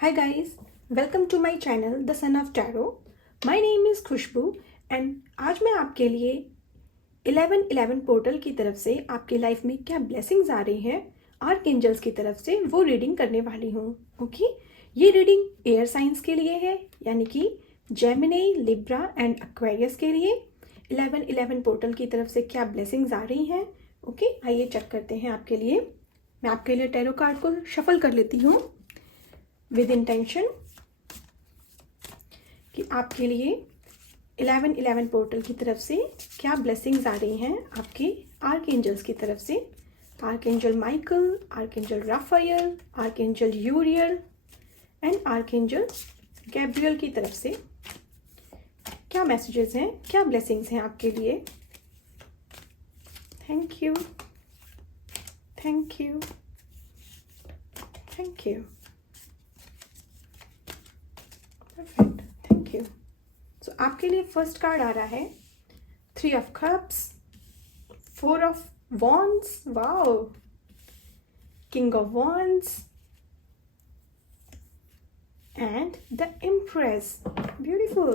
Hi guys, welcome to my channel The Son of Tarot. My name is Khushboo and आज मैं आपके लिए 1111 portal की तरफ से आपकी लाइफ में क्या ब्लेसिंग्स आ रही हैं आर्कएंजल्स की तरफ से वो रीडिंग करने वाली हूँ. ओके, ये रीडिंग एयर साइंस के लिए है, यानी कि जेमिनी, लिब्रा एंड एक्वेरियस के लिए 1111 पोर्टल की तरफ से क्या ब्लेसिंग्स आ रही हैं. ओके, आइए चेक करते हैं आपके लिए. मैं आपके लिए टैरो कार्ड को शफल कर लेती हूँ विद इंटेंशन कि आपके लिए 1111 पोर्टल की तरफ से क्या ब्लेसिंग्स आ रही हैं आपके आर्कएंजल्स की तरफ से. Archangel Michael, archangel Rafael, archangel यूरियल and archangel Gabriel की तरफ से क्या मैसेजेस हैं, क्या ब्लेसिंग्स हैं आपके लिए. Thank you, thank you, thank you. Perfect, thank you. So आपके लिए फर्स्ट कार्ड आ रहा है 3 of cups, 4 of wands, wow, king of wands and the empress. Beautiful.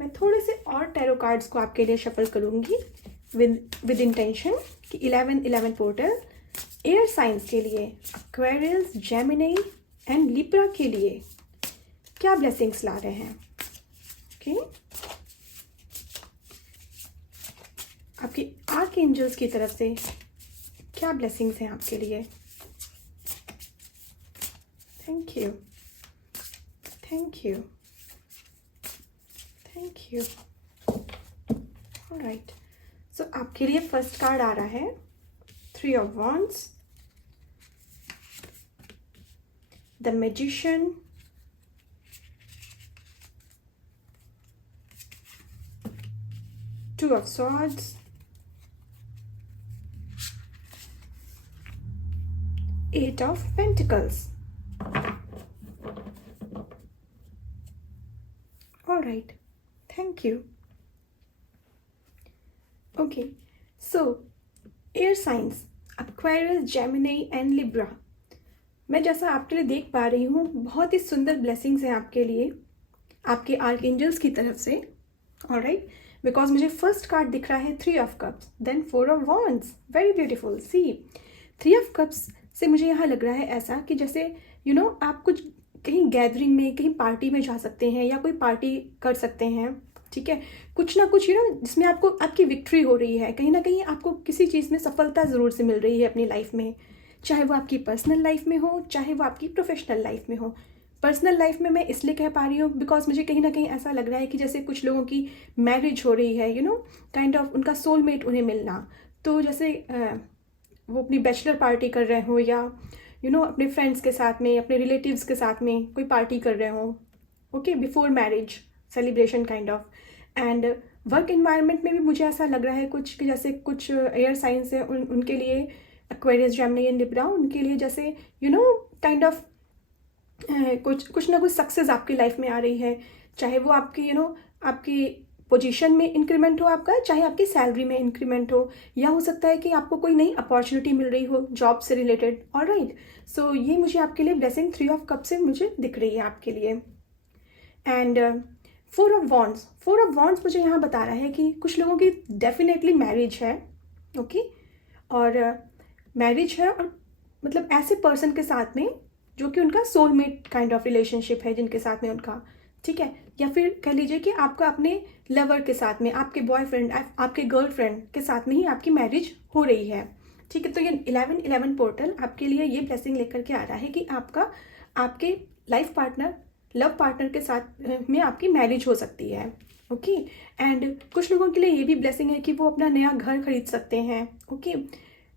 मैं थोड़े से और टैरो कार्ड्स को आपके लिए शफल करूंगी विद इंटेंशन कि 1111 पोर्टल एयर साइंस के लिए, एक्वेरियस, जेमिनी एंड लिब्रा के लिए क्या ब्लेसिंग्स ला रहे हैं. ओके, आपके आर्कएंजल्स की तरफ से क्या ब्लेसिंग्स हैं आपके लिए. Thank you, thank you, thank you. Alright, so आपके लिए फर्स्ट कार्ड आ रहा है 3 of wands, the magician, 2 of swords, 8 of pentacles. All right, thank you. Okay, so air signs, Aquarius, Gemini and Libra. मैं जैसा आपके लिए देख पा रही हूँ बहुत ही सुंदर ब्लेसिंग्स हैं आपके लिए आपके आर्कएंजल्स की तरफ से. ऑलराइट, बिकॉज मुझे फर्स्ट कार्ड दिख रहा है 3 of cups, then 4 of wands. Very beautiful. See 3 of cups से मुझे यहाँ लग रहा है ऐसा कि जैसे आप कुछ कहीं गैदरिंग में, कहीं पार्टी में जा सकते हैं या कोई पार्टी कर सकते हैं. ठीक है, कुछ ना कुछ जिसमें आपको आपकी विक्ट्री हो रही है, कहीं ना कहीं आपको किसी चीज़ में सफलता ज़रूर से मिल रही है अपनी लाइफ में, चाहे वो आपकी पर्सनल लाइफ में हो, चाहे वो आपकी प्रोफेशनल लाइफ में हो. पर्सनल लाइफ में मैं इसलिए कह पा रही हूँ बिकॉज मुझे कहीं ना कहीं ऐसा लग रहा है कि जैसे कुछ लोगों की मैरिज हो रही है, काइंड ऑफ उनका सोलमेट उन्हें मिलना. तो जैसे वो अपनी बैचलर पार्टी कर रहे हो या अपने फ्रेंड्स के साथ में, अपने रिलेटिव्स के साथ में कोई पार्टी कर रहे हो. Okay, before marriage celebration kind of. And work environment में भी मुझे ऐसा लग रहा है कुछ कि जैसे कुछ एयर साइंस है उनके लिए, एक्वेरियस, जेमिनी एंड लिब्रा, उनके लिए जैसे काइंड ऑफ कुछ ना कुछ सक्सेस आपकी लाइफ में आ रही है, चाहे वो आपकी आपकी पोजीशन में इंक्रीमेंट हो आपका, चाहे आपकी सैलरी में इंक्रीमेंट हो, या हो सकता है कि आपको कोई नई अपॉर्चुनिटी मिल रही हो जॉब से रिलेटेड. ऑलराइट, सो ये मुझे आपके लिए ब्लेसिंग 3 ऑफ कप से मुझे दिख रही है आपके लिए. And 4 of wands, 4 of wands मुझे यहाँ बता रहा है कि कुछ लोगों की डेफिनेटली मैरिज है. ओके, और मैरिज है, और मतलब ऐसे पर्सन के साथ में जो कि उनका सोलमेट काइंड ऑफ रिलेशनशिप है जिनके साथ में उनका. ठीक है, या फिर कह लीजिए कि आपका अपने लवर के साथ में, आपके बॉयफ्रेंड, आपके गर्लफ्रेंड के साथ में ही आपकी मैरिज हो रही है. ठीक है, तो ये 1111 पोर्टल आपके लिए ये ब्लेसिंग लेकर के आ रहा है कि आपके लाइफ पार्टनर, लव पार्टनर के साथ में आपकी मैरिज हो सकती है. ओके, एंड कुछ लोगों के लिए ये भी ब्लेसिंग है कि वो अपना नया घर खरीद सकते हैं. ओके,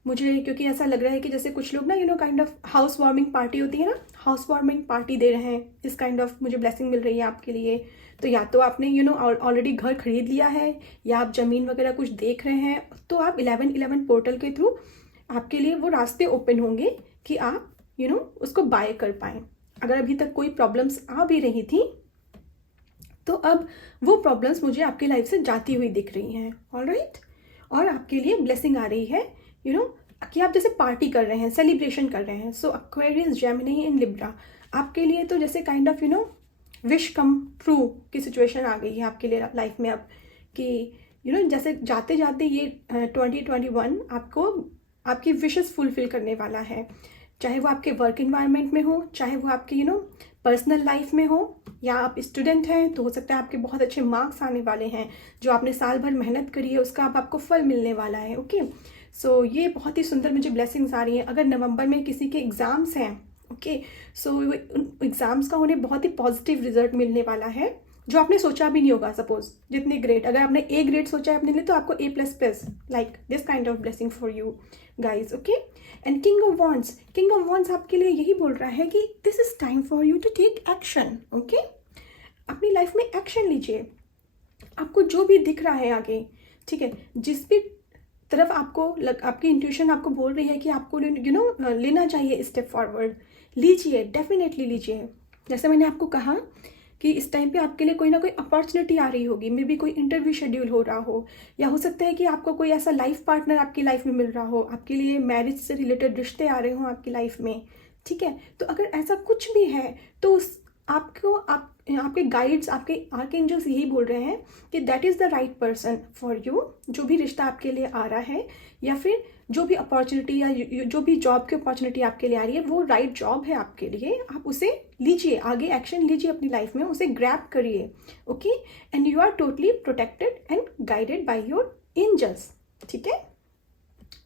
मुझे क्योंकि ऐसा लग रहा है कि जैसे कुछ लोग ना kind of house warming party होती है ना, हाउस वार्मिंग पार्टी दे रहे हैं, इस काइंड ऑफ मुझे ब्लेसिंग मिल रही है आपके लिए. तो या तो आपने ऑलरेडी घर खरीद लिया है, या आप ज़मीन वगैरह कुछ देख रहे हैं, तो आप 1111 पोर्टल के थ्रू आपके लिए वो रास्ते ओपन होंगे कि आप उसको बाय कर पाएँ. अगर अभी तक कोई प्रॉब्लम्स आ भी रही थी तो अब वो प्रॉब्लम्स मुझे आपकी लाइफ से जाती हुई दिख रही हैं. ऑलराइट, और आपके लिए ब्लेसिंग आ रही है कि आप जैसे पार्टी कर रहे हैं, सेलिब्रेशन कर रहे हैं. सो एक्वेरियस, जेमिनी एंड लिब्रा, आपके लिए तो जैसे kind of wish come true की सिचुएशन आ गई है आपके लिए लाइफ में अब, कि जैसे जाते जाते ये 2021 आपको आपकी विशेस फुलफिल करने वाला है, चाहे वो आपके वर्क इन्वायरमेंट में हो, चाहे वो आपके पर्सनल लाइफ में हो, या आप स्टूडेंट हैं तो हो सकता है आपके बहुत अच्छे मार्क्स आने वाले हैं, जो आपने साल भर मेहनत करी है उसका अब आपको फल मिलने वाला है। ओके, सो ये बहुत ही सुंदर मुझे ब्लेसिंग्स आ रही हैं। अगर नवंबर में किसी के एग्ज़ाम्स हैं, ओके, सो एग्ज़ाम्स का उन्हें बहुत ही पॉजिटिव रिजल्ट मिलने वाला है, जो आपने सोचा भी नहीं होगा। सपोज जितने ग्रेड, अगर आपने ए ग्रेड सोचा है अपने लिए, तो आपको A++ like this kind of blessing for you guys. Okay, and king of wands आपके लिए यही बोल रहा है कि this is time for you to take action. Okay, अपनी लाइफ में एक्शन लीजिए। आपको जो भी दिख रहा है आगे, ठीक है, जिस भी तरफ आपकी इंट्यूशन आपको बोल रही है कि आपको लेना चाहिए स्टेप फॉरवर्ड, लीजिए, डेफिनेटली लीजिए। जैसे मैंने आपको कहा कि इस टाइम पे आपके लिए कोई ना कोई अपॉर्चुनिटी आ रही होगी, मे बी कोई इंटरव्यू शेड्यूल हो रहा हो, या हो सकता है कि आपको कोई ऐसा लाइफ पार्टनर आपकी लाइफ में मिल रहा हो, आपके लिए मैरिज से रिलेटेड रिश्ते आ रहे हो आपकी लाइफ में, ठीक है। तो अगर ऐसा कुछ भी है तो आपके गाइड्स, आपके आर्कएंजल्स यही बोल रहे हैं कि that is the right person for you. जो भी रिश्ता आपके लिए आ रहा है, या फिर जो भी अपॉर्चुनिटी या जो भी जॉब की अपॉर्चुनिटी आपके लिए आ रही है, वो राइट जॉब है आपके लिए। आप उसे लीजिए, आगे एक्शन लीजिए अपनी लाइफ में, उसे ग्रैब करिए। Okay, and you are totally protected and guided by your angels, ठीक है।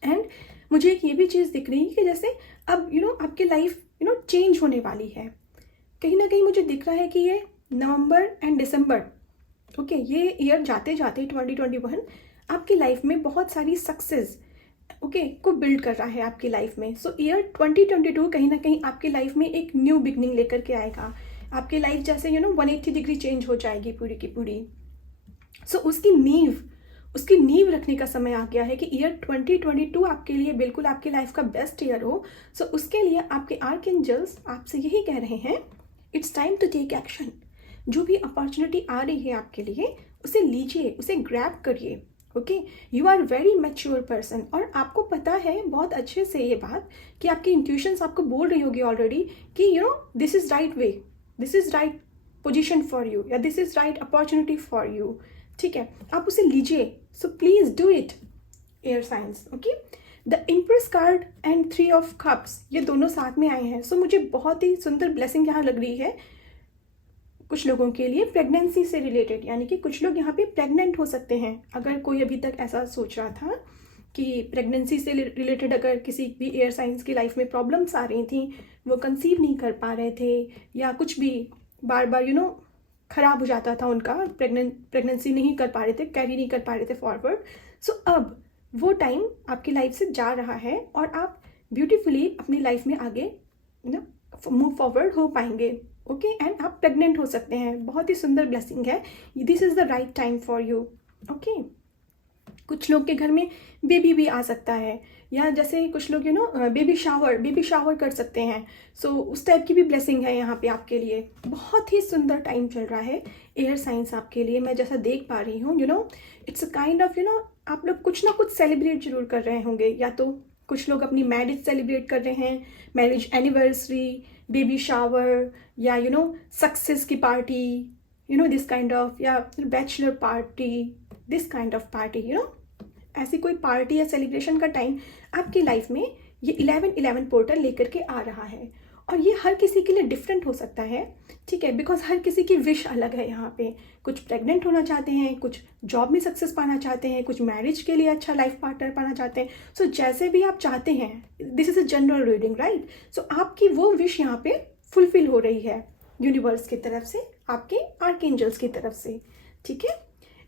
एंड मुझे एक ये भी चीज़ दिख रही है कि जैसे अब आपकी लाइफ चेंज होने वाली है। कहीं ना कहीं मुझे दिख रहा है कि ये नवंबर एंड दिसंबर, ओके, ये ईयर जाते जाते 2021 आपकी लाइफ में बहुत सारी सक्सेस को बिल्ड कर रहा है आपकी लाइफ में। सो ईयर 2022 कहीं ना कहीं आपकी लाइफ में एक न्यू बिगनिंग लेकर के आएगा। आपकी लाइफ जैसे 180 डिग्री चेंज हो जाएगी पूरी की पूरी। सो उसकी नींव रखने का समय आ गया है कि ईयर 2022 आपके लिए बिल्कुल आपकी लाइफ का बेस्ट ईयर हो। सो उसके लिए आपके आर्कएंजल्स आपसे यही कह रहे हैं, it's time to take action. जो भी अपॉर्चुनिटी आ रही है आपके लिए, उसे लीजिए, उसे ग्रैब करिए। Okay, you are very mature person, और आपको पता है बहुत अच्छे से ये बात कि आपकी इंट्यूशंस आपको बोल रही होगी ऑलरेडी कि this is right way, this is right position for you, या this is right opportunity for you, ठीक है। आप उसे लीजिए। So please do it Aries. Okay, the empress card and 3 of cups, ये दोनों साथ में आए हैं। सो मुझे बहुत ही सुंदर ब्लेसिंग यहाँ लग रही है कुछ लोगों के लिए प्रेगनेंसी से रिलेटेड, यानी कि कुछ लोग यहाँ पे प्रेग्नेंट हो सकते हैं। अगर कोई अभी तक ऐसा सोच रहा था कि प्रेगनेंसी से रिलेटेड अगर किसी भी एयर साइंस की लाइफ में प्रॉब्लम्स आ रही थी, वो कंसीव नहीं कर पा रहे थे, या कुछ भी बार बार ख़राब हो जाता था उनका, प्रेगनेंसी नहीं कर पा रहे थे, कैरी नहीं कर पा रहे थे फॉरवर्ड। सो अब वो टाइम आपकी लाइफ से जा रहा है, और आप ब्यूटीफुली अपनी लाइफ में आगे मूव फॉरवर्ड हो पाएंगे। ओके, एंड आप प्रेग्नेंट हो सकते हैं। बहुत ही सुंदर ब्लेसिंग है। This is the right time for you. Okay, कुछ लोग के घर में बेबी भी आ सकता है, या जैसे कुछ लोग बेबी शावर कर सकते हैं। सो उस टाइप की भी ब्लेसिंग है यहाँ पे आपके लिए। बहुत ही सुंदर टाइम चल रहा है एयर साइंस आपके लिए। मैं जैसा देख पा रही हूँ, इट्स अ काइंड ऑफ आप लोग कुछ ना कुछ सेलिब्रेट जरूर कर रहे होंगे। या तो कुछ लोग अपनी मैरिज सेलिब्रेट कर रहे हैं, मैरिज एनिवर्सरी, बेबी शावर, या सक्सेस की पार्टी, दिस काइंड ऑफ, या bachelor party, this kind of party, ऐसी कोई पार्टी या सेलिब्रेशन का टाइम आपकी लाइफ में ये 11-11 पोर्टल लेकर के आ रहा है। और ये हर किसी के लिए डिफरेंट हो सकता है, ठीक है, बिकॉज हर किसी की विश अलग है यहाँ पे। कुछ प्रेग्नेंट होना चाहते हैं, कुछ जॉब में सक्सेस पाना चाहते हैं, कुछ मैरिज के लिए अच्छा लाइफ पार्टनर पाना चाहते हैं। सो जैसे भी आप चाहते हैं, this is a general reading, right. So आपकी वो विश यहाँ पे फुलफिल हो रही है यूनिवर्स की तरफ से, आपके आर्कएंजल्स की तरफ से, ठीक है।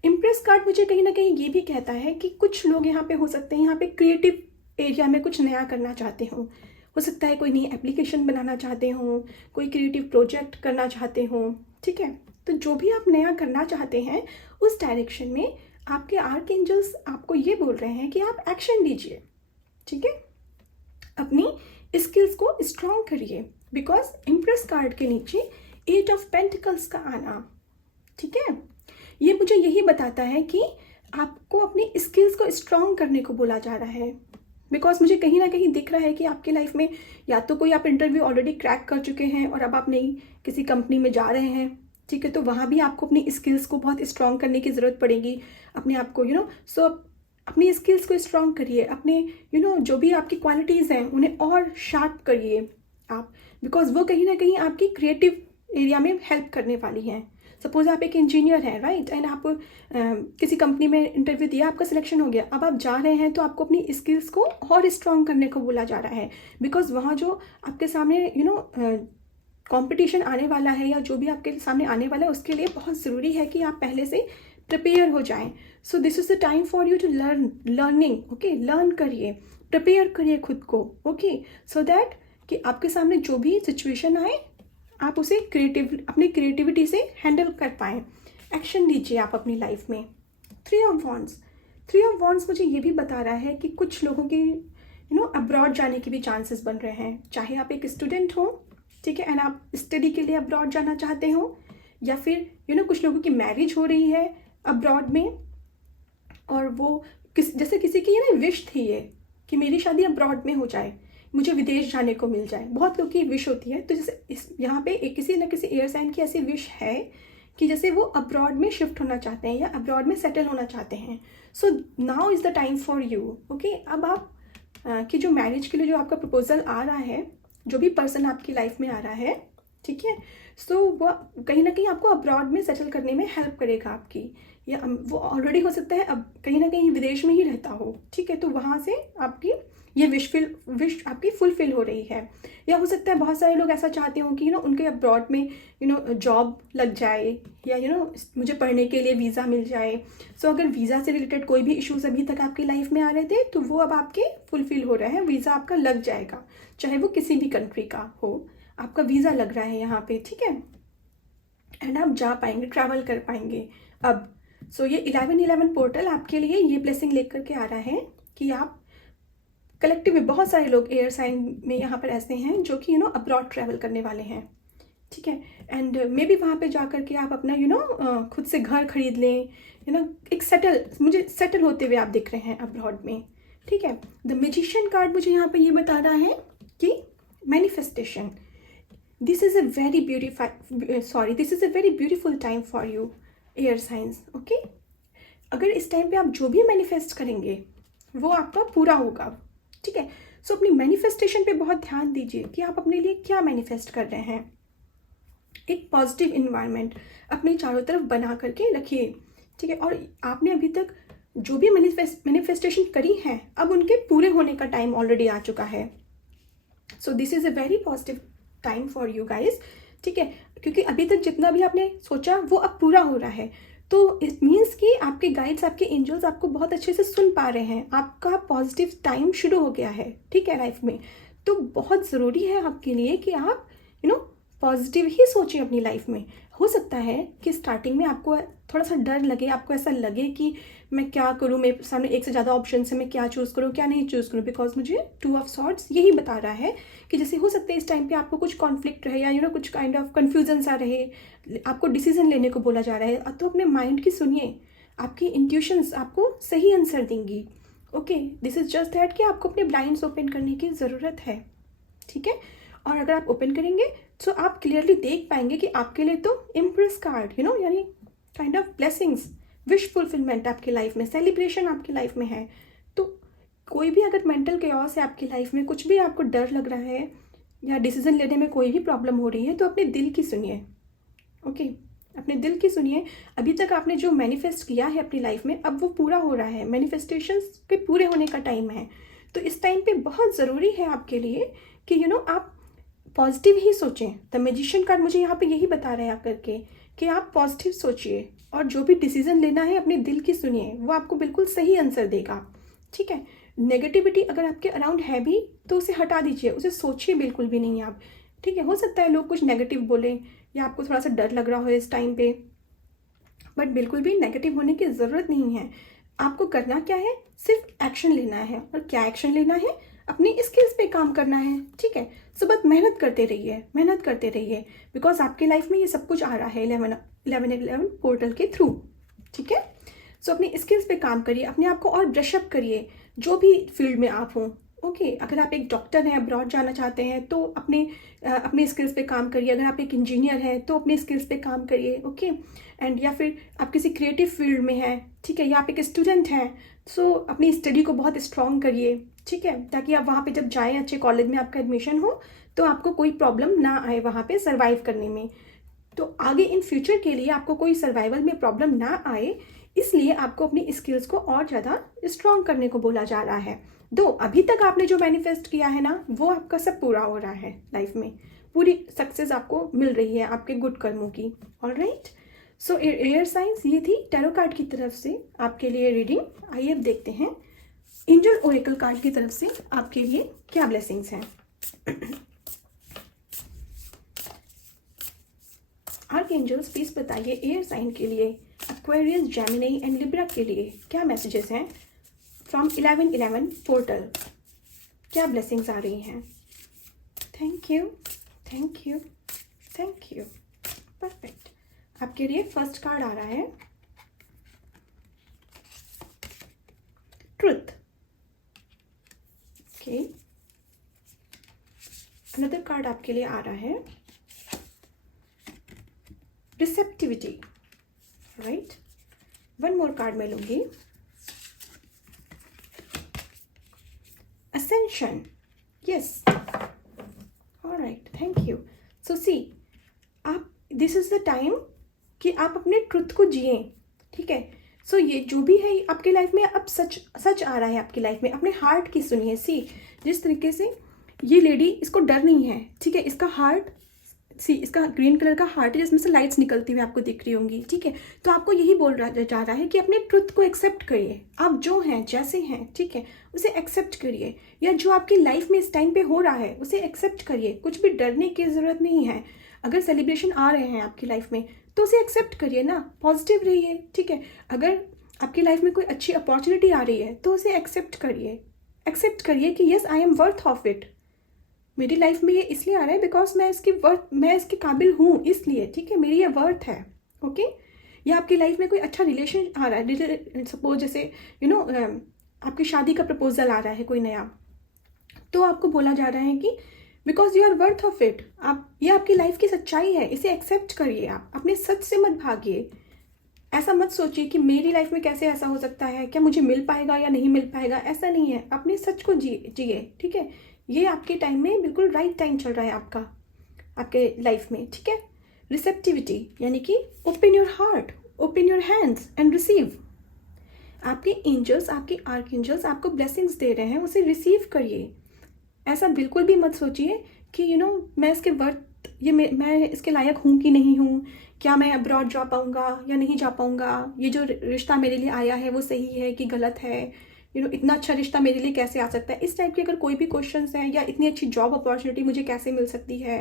इम्प्रेस कार्ड मुझे कहीं ना कहीं ये भी कहता है कि कुछ लोग यहाँ पे हो सकते हैं, यहाँ पे क्रिएटिव एरिया में कुछ नया करना चाहते हो सकता है कोई नई एप्लीकेशन बनाना चाहते हो, कोई क्रिएटिव प्रोजेक्ट करना चाहते हो, ठीक है। तो जो भी आप नया करना चाहते हैं, उस डायरेक्शन में आपके आर्कएंजल्स आपको ये बोल रहे हैं कि आप एक्शन लीजिए, ठीक है। अपनी स्किल्स को स्ट्रॉन्ग करिए, बिकॉज इम्प्रेस कार्ड के नीचे 8 ऑफ पेंटिकल्स का आना, ठीक है, ये मुझे यही बताता है कि आपको अपनी स्किल्स को स्ट्रॉन्ग करने को बोला जा रहा है। बिकॉज मुझे कहीं ना कहीं दिख रहा है कि आपकी लाइफ में या तो कोई आप इंटरव्यू ऑलरेडी क्रैक कर चुके हैं और अब आप नई किसी कंपनी में जा रहे हैं, ठीक है, तो वहाँ भी आपको अपनी स्किल्स को बहुत स्ट्रॉन्ग करने की ज़रूरत पड़ेगी अपने आप को, सो अपनी स्किल्स को स्ट्रॉन्ग करिए, अपने जो भी आपकी क्वालिटीज़ हैं उन्हें और शार्प करिए आप, बिकॉज वो कहीं ना कहीं आपकी क्रिएटिव एरिया में हेल्प करने वाली हैं। सपोज आप एक इंजीनियर हैं, राइट, एंड आप किसी कंपनी में इंटरव्यू दिया, आपका सिलेक्शन हो गया, अब आप जा रहे हैं तो आपको अपनी स्किल्स को और स्ट्रॉन्ग करने को बोला जा रहा है, बिकॉज वहाँ जो आपके सामने कंपटीशन आने वाला है या जो भी आपके सामने आने वाला है उसके लिए बहुत ज़रूरी है कि आप पहले से प्रिपेयर हो जाएं। So this is the time for you to learning, okay, learn करिए, प्रिपेयर करिए खुद को, ओके, सो दैट कि आपके सामने जो भी सिचुएशन आए आप उसे अपनी क्रिएटिविटी से हैंडल कर पाएँ। एक्शन लीजिए आप अपनी लाइफ में। 3 ऑफ वॉन्ड्स मुझे ये भी बता रहा है कि कुछ लोगों की अब्रॉड जाने के भी चांसेस बन रहे हैं, चाहे आप एक स्टूडेंट हो, ठीक है, एंड आप स्टडी के लिए अब्रॉड जाना चाहते हो, या फिर कुछ लोगों की मैरिज हो रही है अब्रॉड में और वो जैसे किसी की विश थी ये कि मेरी शादी अब्रॉड में हो जाए, मुझे विदेश जाने को मिल जाए, बहुत लोग की विश होती है। तो जैसे यहाँ पे किसी न किसी एयर साइन की ऐसी विश है कि जैसे वो अब्रॉड में शिफ्ट होना चाहते हैं या अब्रॉड में सेटल होना चाहते हैं। So now is the time for you, okay. अब आप कि जो मैरिज के लिए जो आपका प्रपोजल आ रहा है, जो भी पर्सन आपकी लाइफ में आ रहा है, ठीक है, सो वो कहीं ना कहीं आपको अब्रॉड में सेटल करने में हेल्प करेगा आपकी, या वो ऑलरेडी हो सकता है अब कहीं ना कहीं विदेश में ही रहता हो, ठीक है, तो वहाँ से आपकी ये विश आपकी फुलफिल हो रही है। या हो सकता है बहुत सारे लोग ऐसा चाहते हो कि उनके अब्रॉड में जॉब लग जाए या मुझे पढ़ने के लिए वीज़ा मिल जाए। सो अगर वीज़ा से रिलेटेड कोई भी इश्यूज अभी तक आपकी लाइफ में आ रहे थे तो वो अब आपके फुलफिल हो रहे हैं, वीज़ा आपका लग जाएगा, चाहे वो किसी भी कंट्री का हो, आपका वीज़ा लग रहा है यहाँ पे, ठीक है, एंड आप जा पाएंगे, ट्रैवल कर पाएंगे अब। सो ये 1111 पोर्टल आपके लिए ये ब्लेसिंग लेकर के आ रहा है कि आप कलेक्टिव में बहुत सारे लोग एयर साइन में यहाँ पर ऐसे हैं जो कि अब्रॉड ट्रैवल करने वाले हैं, ठीक है, एंड मे बी वहाँ पे जा कर के आप अपना खुद से घर खरीद लें, एक मुझे सेटल होते हुए आप दिख रहे हैं अब्रॉड में, ठीक है। द मैजिशियन कार्ड मुझे यहाँ पे ये बता रहा है कि manifestation, this is a very beautiful time for you air science, okay. अगर इस टाइम पे आप जो भी मैनिफेस्ट करेंगे वो आपका पूरा होगा, ठीक है। सो अपनी मैनिफेस्टेशन पे बहुत ध्यान दीजिए कि आप अपने लिए क्या मैनिफेस्ट कर रहे हैं। एक पॉजिटिव इन्वायरमेंट अपने चारों तरफ बना करके रखिए, ठीक है, और आपने अभी तक जो भी मैनिफेस्टेशन करी है अब उनके पूरे होने का टाइम ऑलरेडी आ चुका है। सो this is a very positive time for you guys, ठीक है, क्योंकि अभी तक जितना भी आपने सोचा वो अब पूरा हो रहा है। तो इट मीन्स कि आपके गाइड्स, आपके एंजल्स आपको बहुत अच्छे से सुन पा रहे हैं, आपका पॉजिटिव टाइम शुरू हो गया है, ठीक है, लाइफ में। तो बहुत ज़रूरी है आपके लिए कि आप पॉजिटिव ही सोचें अपनी लाइफ में। हो सकता है कि स्टार्टिंग में आपको थोड़ा सा डर लगे, आपको ऐसा लगे कि मैं क्या करूँ, मेरे सामने एक से ज़्यादा ऑप्शन है, मैं क्या चूज़ करूँ क्या नहीं चूज़ करूँ, बिकॉज मुझे 2 ऑफ सॉर्ड्स यही बता रहा है कि जैसे हो सकता है इस टाइम पे आपको कुछ कॉन्फ्लिक्ट रहे या कुछ काइंड ऑफ कन्फ्यूजन सा रहे, आपको डिसीजन लेने को बोला जा रहा है, तो अपने माइंड की सुनिए, आपकी इंट्यूशंस आपको सही आंसर देंगी, okay. This is just that कि आपको अपने ब्लाइंड्स ओपन करने की ज़रूरत है, ठीक है, और अगर आप ओपन करेंगे तो आप क्लियरली देख पाएंगे कि आपके लिए तो इम्प्रेस कार्ड यानी kind of blessings, wish fulfilment आपकी लाइफ में, सेलिब्रेशन आपकी लाइफ में है। तो कोई भी अगर मेंटल केओस है आपकी लाइफ में, कुछ भी आपको डर लग रहा है या डिसीजन लेने में कोई भी प्रॉब्लम हो रही है, तो अपने दिल की सुनिए, ओके, अपने दिल की सुनिए। अभी तक आपने जो मैनिफेस्ट किया है अपनी लाइफ में अब वो पूरा हो रहा है, मैनिफेस्टेशंस के पूरे होने का टाइम है। तो इस टाइम पे बहुत ज़रूरी है आपके लिए कि आप पॉजिटिव ही सोचें। द मैजिशियन कार्ड मुझे यहाँ पे यही बता रहा है आकर के कि आप पॉजिटिव सोचिए और जो भी डिसीजन लेना है अपने दिल की सुनिए, वो आपको बिल्कुल सही आंसर देगा, ठीक है। नेगेटिविटी अगर आपके अराउंड है भी तो उसे हटा दीजिए, उसे सोचिए बिल्कुल भी नहीं आप, ठीक है। हो सकता है लोग कुछ नेगेटिव बोलें या आपको थोड़ा सा डर लग रहा हो इस टाइम पे, बट बिल्कुल भी नेगेटिव होने की ज़रूरत नहीं है। आपको करना क्या है, सिर्फ एक्शन लेना है। और क्या एक्शन लेना है, अपनी स्किल्स पे काम करना है, ठीक है। सो बस मेहनत करते रहिए, बिकॉज आपके लाइफ में ये सब कुछ आ रहा है 1111 पोर्टल के थ्रू, ठीक है। सो अपनी स्किल्स पे काम करिए, अपने आप को और ब्रशअप करिए, जो भी फील्ड में आप हों, ओके अगर आप एक डॉक्टर हैं, अब्रॉड जाना चाहते हैं तो अपने स्किल्स पे काम करिए। अगर आप एक इंजीनियर हैं तो अपने स्किल्स पे काम करिए। ओके एंड या फिर आप किसी क्रिएटिव फील्ड में हैं, ठीक है, या आप एक स्टूडेंट हैं, सो अपनी स्टडी को बहुत स्ट्रॉन्ग करिए, ठीक है, ताकि आप वहाँ पे जब जाएँ, अच्छे कॉलेज में आपका एडमिशन हो तो आपको कोई प्रॉब्लम ना आए वहाँ पे सर्वाइव करने में। तो आगे इन फ्यूचर के लिए आपको कोई सर्वाइवल में प्रॉब्लम ना आए, इसलिए आपको अपनी स्किल्स को और ज़्यादा स्ट्रॉन्ग करने को बोला जा रहा है। दो अभी तक आपने जो मैनिफेस्ट किया है ना, वो आपका सब पूरा हो रहा है लाइफ में, पूरी सक्सेस आपको मिल रही है आपके गुड कर्मों की। ऑलराइट, सो एयर साइंस ये थी टैरो कार्ड की तरफ से आपके लिए रीडिंग। आइए अब देखते हैं एंजल ओरेकल कार्ड की तरफ से आपके लिए क्या ब्लेसिंग्स हैं। आर्कएंजल्स प्लीज बताइए एयर साइन के लिए, एक्वेरियस, जेमिनी एंड लिब्रा के लिए क्या मैसेजेस हैं फ्रॉम 1111 पोर्टल, क्या ब्लेसिंग्स आ रही हैं। Thank you, thank you, thank you. Perfect, आपके लिए फर्स्ट कार्ड आ रहा है ट्रुथ। ओके, अनदर कार्ड आपके लिए आ रहा है receptivity. Right, one more card मैं लूंगी, ascension. Yes, all right, thank you. So see, आप this is the time कि आप अपने ट्रुथ को जिए, ठीक है। सो ये जो भी है आपके लाइफ में अब सच आ रहा है आपकी लाइफ में, अपने हार्ट की सुनिए। सी जिस तरीके से ये लेडी, इसको डर नहीं है, ठीक है, इसका हार्ट, सी इसका ग्रीन कलर का हार्ट है जिसमें से लाइट्स निकलती हुई आपको दिख रही होंगी, ठीक है। तो आपको यही बोल रहा जा रहा है कि अपने ट्रुथ को एक्सेप्ट करिए, आप जो हैं जैसे हैं, ठीक है, उसे एक्सेप्ट करिए, या जो आपकी लाइफ में इस टाइम पे हो रहा है उसे एक्सेप्ट करिए। कुछ भी डरने की ज़रूरत नहीं है। अगर सेलिब्रेशन आ रहे हैं आपकी लाइफ में तो उसे एक्सेप्ट करिए ना, पॉजिटिव रहिए, ठीक है। अगर आपकी लाइफ में कोई अच्छी अपॉर्चुनिटी आ रही है तो उसे एक्सेप्ट करिए कि yes I am worth of it. मेरी लाइफ में ये इसलिए आ रहा है बिकॉज मैं इसके काबिल हूँ, इसलिए, ठीक है, मेरी ये वर्थ है। ओके, या आपकी लाइफ में कोई अच्छा रिलेशन आ रहा है, सपोज जैसे आपकी शादी का प्रपोजल आ रहा है कोई नया, तो आपको बोला जा रहा है कि because you are worth of it. ये आपकी लाइफ की सच्चाई है, इसे एक्सेप्ट करिए। आप अपने सच से मत भागिए। ऐसा मत सोचिए कि मेरी लाइफ में कैसे ऐसा हो सकता है, क्या मुझे मिल पाएगा या नहीं मिल पाएगा, ऐसा नहीं है। अपने सच को जिए, ठीक है। ये आपके टाइम में बिल्कुल राइट टाइम चल रहा है आपके लाइफ में, ठीक है। रिसेप्टिविटी यानी कि open your heart, open your hands and receive. आपके एंजल्स, आपके आर्कएंजल्स आपको ब्लेसिंग्स दे रहे हैं, उसे रिसीव करिए। ऐसा बिल्कुल भी मत सोचिए कि मैं इसके मैं इसके लायक हूँ कि नहीं हूँ, क्या मैं अब्रॉड जा पाऊँगा या नहीं जा पाऊँगा, ये जो रिश्ता मेरे लिए आया है वो सही है कि गलत है, इतना अच्छा रिश्ता मेरे लिए कैसे आ सकता है। इस टाइप के अगर कोई भी क्वेश्चंस हैं, या इतनी अच्छी जॉब अपॉर्चुनिटी मुझे कैसे मिल सकती है,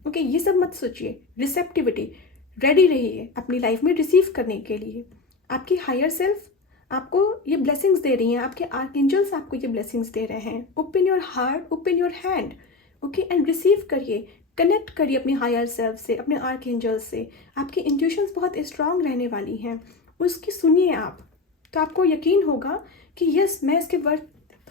ओके, ये सब मत सोचिए। रिसेप्टिविटी, रेडी रहिए अपनी लाइफ में रिसीव करने के लिए। आपकी हायर सेल्फ आपको ये ब्लेसिंग्स दे रही हैं, आपके आर्कएंजल्स आपको ये ब्लेसिंग्स दे रहे हैं। Open your heart, open your hand, okay, and receive करिए। कनेक्ट करिए अपने हायर सेल्फ से, अपने आर्कएंजल्स से। आपकी इंट्यूशंस बहुत स्ट्रांग रहने वाली हैं, उसकी सुनिए आप, तो आपको यकीन होगा कि यस मैं इसके वर्थ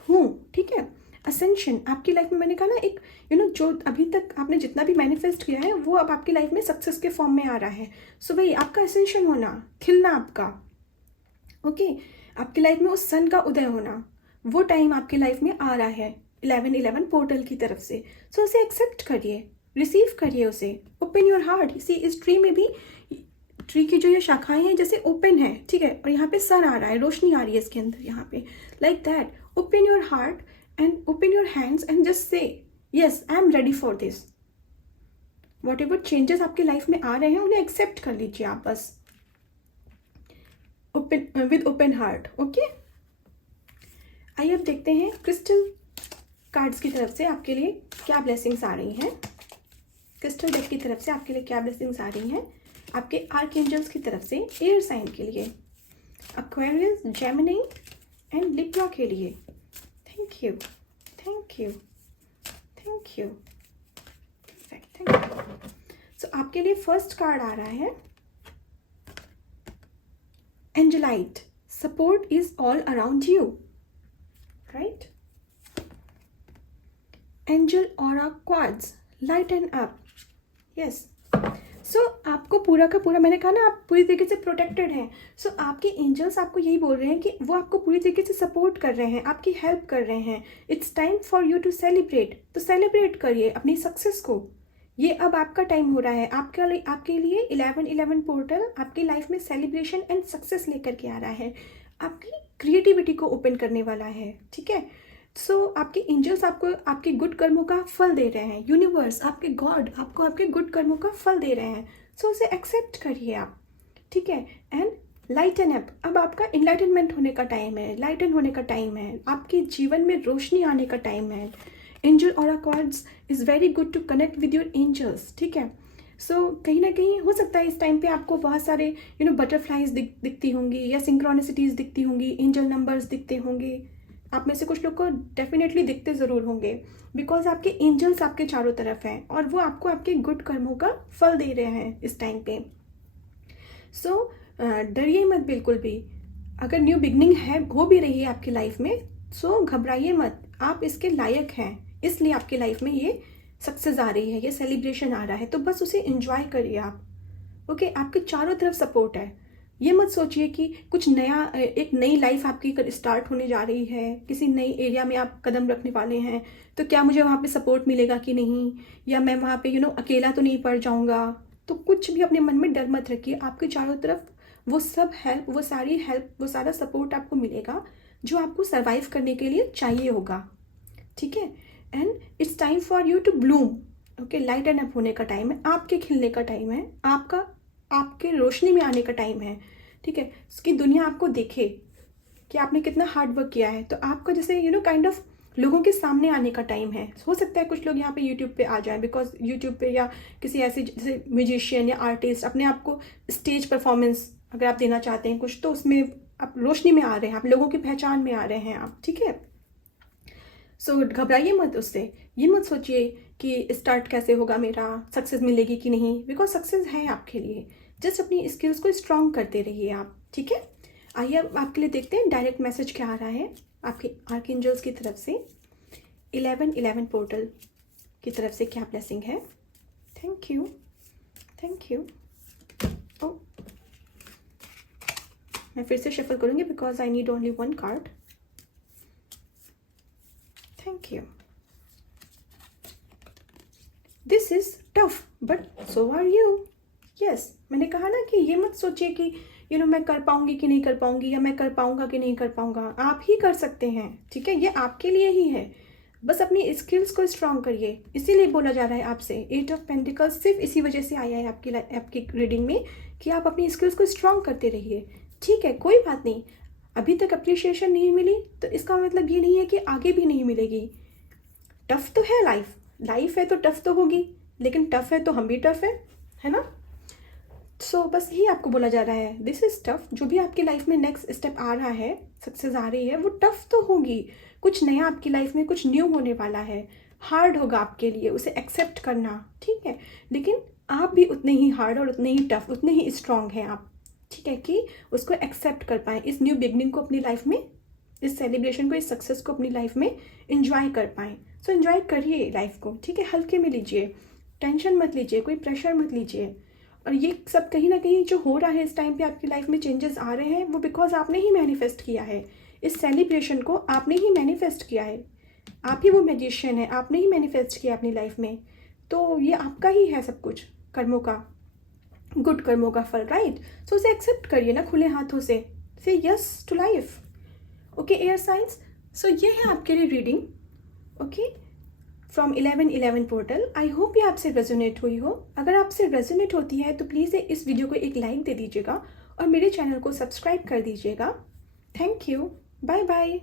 हूँ, ठीक है। असेंशन आपकी लाइफ में, मैंने कहा ना, एक जो अभी तक आपने जितना भी मैनिफेस्ट किया है वो अब आपकी लाइफ में सक्सेस के फॉर्म में आ रहा है। सो भाई आपका असेंशन होना, खिलना आपका, ओके, आपकी लाइफ में उस सन का उदय होना, वो टाइम आपकी लाइफ में आ रहा है 1111 पोर्टल की तरफ से। सो उसे एक्सेप्ट करिए, रिसीव करिए उसे। Open your heart. इसी इस ट्री में भी, ट्री की जो ये शाखाएं हैं जैसे ओपन है, ठीक है, और यहाँ पे सन आ रहा है, रोशनी आ रही है इसके अंदर, यहाँ पे like that. Open your heart and open your hands and just say yes I am ready for this. What ever changes आपके लाइफ में आ रहे हैं उन्हें एक्सेप्ट कर लीजिए आप, बस open with open heart. Okay, आइए अब देखते हैं क्रिस्टल कार्ड्स की तरफ से आपके लिए क्या ब्लेसिंग्स आ रही हैं। क्रिस्टल डेक की तरफ से आपके लिए क्या ब्लेसिंग्स आ रही हैं आपके आर्कएंजल्स की तरफ से एयर साइन के लिए, एक्वेरियस, जेमिनी एंड लिब्रा के लिए। Thank you, thank you, thank you, thank you. So आपके लिए फर्स्ट कार्ड आ रहा है angelite, support is all around you. Right, angel aura cards lighten up. Yes, so आपको पूरा का पूरा, मैंने कहा ना, आप पूरी तरीके से प्रोटेक्टेड हैं। सो आपके एंजल्स आपको यही बोल रहे हैं कि वो आपको पूरी तरीके से सपोर्ट कर रहे हैं, आपकी हेल्प कर रहे हैं। It's time for you to celebrate. तो सेलिब्रेट करिए अपनी सक्सेस को। ये अब आपका टाइम हो रहा है। आपके लिए 1111 पोर्टल आपकी लाइफ में सेलिब्रेशन एंड सक्सेस लेकर के आ रहा है, आपकी क्रिएटिविटी को ओपन करने वाला है। ठीक है, सो आपके एंजल्स आपको आपके गुड कर्मों का फल दे रहे हैं। यूनिवर्स, आपके गॉड आपको आपके गुड कर्मों का फल दे रहे हैं। सो उसे एक्सेप्ट करिए आप। ठीक है, एंड लाइटन अप। अब आपका इनलाइटनमेंट होने का टाइम है, लाइटन होने का टाइम है, आपके जीवन में रोशनी आने का टाइम है। Angel aura cards is very good to connect with your angels. ठीक है, सो कहीं ना कहीं हो सकता है इस टाइम पे आपको बहुत सारे बटरफ्लाइज दिखती होंगी, या सिंक्रोनिसिटीज़ दिखती होंगी, एंजल नंबर्स दिखते होंगे। आप में से कुछ लोग को डेफिनेटली दिखते ज़रूर होंगे, बिकॉज आपके एंजल्स आपके चारों तरफ हैं और वो आपको आपके गुड कर्मों का फल दे रहे हैं इस टाइम पे। सो डरिए मत बिल्कुल भी। अगर न्यू बिगनिंग है, हो भी रही है आपकी लाइफ में, सो घबराइए मत। आप इसके लायक हैं, इसलिए आपकी लाइफ में ये सक्सेस आ रही है, ये सेलिब्रेशन आ रहा है। तो बस उसे एंजॉय करिए आप। ओके, आपके चारों तरफ सपोर्ट है। ये मत सोचिए कि कुछ नया, एक नई लाइफ आपकी स्टार्ट होने जा रही है, किसी नई एरिया में आप कदम रखने वाले हैं, तो क्या मुझे वहाँ पे सपोर्ट मिलेगा कि नहीं, या मैं वहाँ पे अकेला तो नहीं पड़ जाऊँगा। तो कुछ भी अपने मन में डर मत रखिए। आपके चारों तरफ वो सब हेल्प, वो सारी हेल्प, वो सारा सपोर्ट आपको मिलेगा जो आपको सर्वाइव करने के लिए चाहिए होगा। ठीक है, and it's time for you to bloom. Okay, lighten up होने का टाइम है, आपके खिलने का टाइम है, आपके रोशनी में आने का टाइम है। ठीक है, उसकी दुनिया आपको देखे कि आपने कितना हार्ड वर्क किया है। तो आपका जैसे काइंड ऑफ लोगों के सामने आने का टाइम है। हो सकता है कुछ लोग यहाँ पे यूट्यूब पे आ जाएं, बिकॉज यूट्यूब पे या किसी ऐसे जैसे म्यूजिशियन या आर्टिस्ट अपने आप को स्टेज परफॉर्मेंस अगर आप देना चाहते हैं कुछ, तो उसमें आप रोशनी में आ रहे हैं, आप लोगों की पहचान में आ रहे हैं आप। ठीक है, सो घबराइए मत उससे। ये मत सोचिए कि स्टार्ट कैसे होगा, मेरा सक्सेस मिलेगी कि नहीं, बिकॉज सक्सेस है आपके लिए। जस्ट अपनी स्किल्स को स्ट्रॉन्ग करते रहिए आप। ठीक है, आइए अब आपके लिए देखते हैं डायरेक्ट मैसेज क्या आ रहा है आपके आर्कएंजल्स की तरफ से। 1111 पोर्टल की तरफ से क्या ब्लेसिंग है। Thank you, thank you. Oh, मैं फिर से शफल करूँगी because I need only one card. Thank you. This is tough but so are you. Yes, मैंने कहा ना कि ये मत सोचिए कि मैं कर पाऊंगी कि नहीं कर पाऊंगी, या मैं कर पाऊंगा कि नहीं कर पाऊंगा। आप ही कर सकते हैं। ठीक है, ये आपके लिए ही है। बस अपनी स्किल्स को स्ट्रॉन्ग करिए। इसीलिए बोला जा रहा है आपसे 8 ऑफ पेंटिकल्स सिर्फ इसी वजह से आया है आपकी रीडिंग में कि आप अपनी स्किल्स को स्ट्रॉन्ग करते रहिए। ठीक है, कोई बात नहीं, अभी तक अप्रिशिएशन नहीं मिली तो इसका मतलब ये नहीं है कि आगे भी नहीं मिलेगी। टफ तो है लाइफ है तो टफ तो होगी, लेकिन टफ है तो हम भी टफ है ना। सो बस यही आपको बोला जा रहा है, दिस इज़ टफ। जो भी आपकी लाइफ में नेक्स्ट स्टेप आ रहा है, सक्सेस आ रही है, वो टफ तो होगी। कुछ नया आपकी लाइफ में कुछ न्यू होने वाला है, हार्ड होगा आपके लिए उसे एक्सेप्ट करना। ठीक है, लेकिन आप भी उतने ही हार्ड और उतने ही टफ, उतने ही स्ट्रांग हैं आप। ठीक है, कि उसको एक्सेप्ट कर पाएँ, इस न्यू बिगनिंग को अपनी लाइफ में, इस सेलिब्रेशन को, इस सक्सेस को अपनी लाइफ में इंजॉय कर पाएँ। सो इंजॉय करिए लाइफ को। ठीक है, हल्के में लीजिए, टेंशन मत लीजिए, कोई प्रेशर मत लीजिए। और ये सब कहीं ना कहीं जो हो रहा है इस टाइम पे आपकी लाइफ में, चेंजेस आ रहे हैं, वो बिकॉज आपने ही मैनिफेस्ट किया है। इस सेलिब्रेशन को आपने ही मैनिफेस्ट किया है। आप ही वो मैजिशियन है, आपने ही मैनिफेस्ट किया अपनी लाइफ में। तो ये आपका ही है सब कुछ, कर्मों का, गुड कर्मों का फल, राइट। सो उसे एक्सेप्ट करिए ना खुले हाथों से yes to life. Okay Aries, so ये है आपके लिए reading. Okay, from 1111 portal. I hope ये आपसे रेजोनेट हुई हो। अगर आपसे रेजोनेट होती है तो प्लीज़ इस वीडियो को एक लाइक दे दीजिएगा और मेरे चैनल को सब्सक्राइब कर दीजिएगा। Thank you, bye bye.